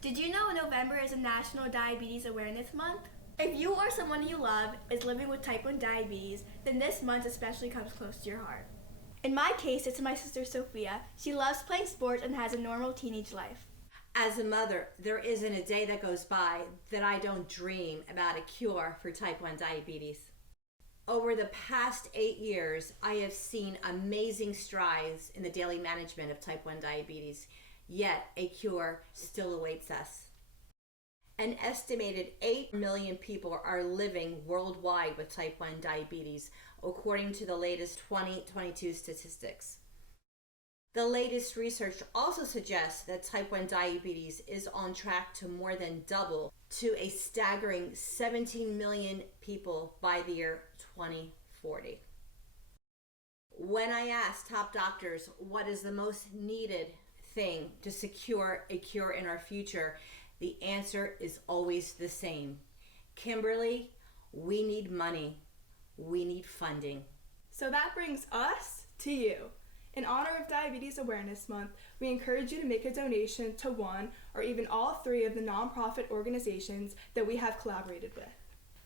Did you know November is a National Diabetes Awareness Month? If you or someone you love is living with type 1 diabetes, then this month especially comes close to your heart. In my case, it's my sister Sophia. She loves playing sports and has a normal teenage life. As a mother, there isn't a day that goes by that I don't dream about a cure for type 1 diabetes. Over the past 8 years, I have seen amazing strides in the daily management of type 1 diabetes, yet a cure still awaits us. An estimated 8 million people are living worldwide with type 1 diabetes, according to the latest 2022 statistics. The latest research also suggests that type 1 diabetes is on track to more than double to a staggering 17 million people by the year 2040. When I ask top doctors what is the most needed thing to secure a cure in our future, the answer is always the same. Kimberly, we need money. We need funding. So that brings us to you. In honor of Diabetes Awareness Month, we encourage you to make a donation to one or even all three of the nonprofit organizations that we have collaborated with.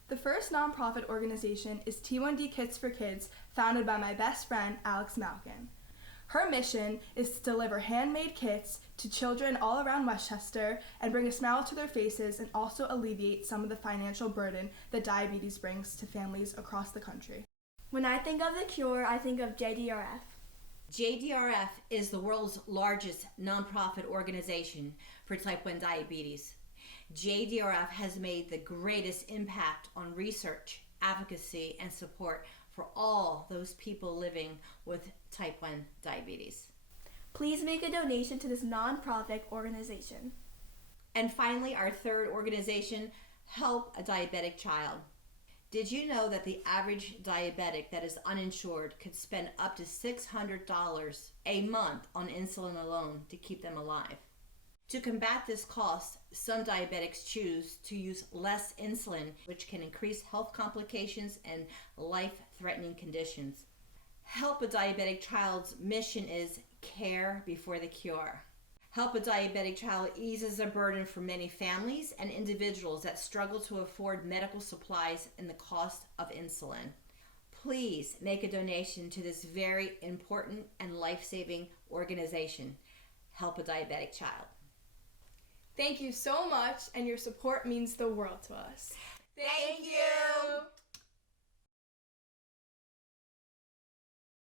The first nonprofit organization is T1D Kits for Kids, founded by my best friend, Alex Malkin. Her mission is to deliver handmade kits to children all around Westchester and bring a smile to their faces and also alleviate some of the financial burden that diabetes brings to families across the country. When I think of the cure, I think of JDRF. JDRF is the world's largest nonprofit organization for type 1 diabetes. JDRF has made the greatest impact on research, advocacy, and support for all those people living with type 1 diabetes. Please make a donation to this nonprofit organization. And finally, our third organization, Help a Diabetic Child. Did you know that the average diabetic that is uninsured could spend up to $600 a month on insulin alone to keep them alive? To combat this cost, some diabetics choose to use less insulin, which can increase health complications and life-threatening conditions. Help a Diabetic Child's mission is care before the cure. Help a Diabetic Child eases a burden for many families and individuals that struggle to afford medical supplies and the cost of insulin. Please make a donation to this very important and life-saving organization, Help a Diabetic Child. Thank you so much, and your support means the world to us. Thank you!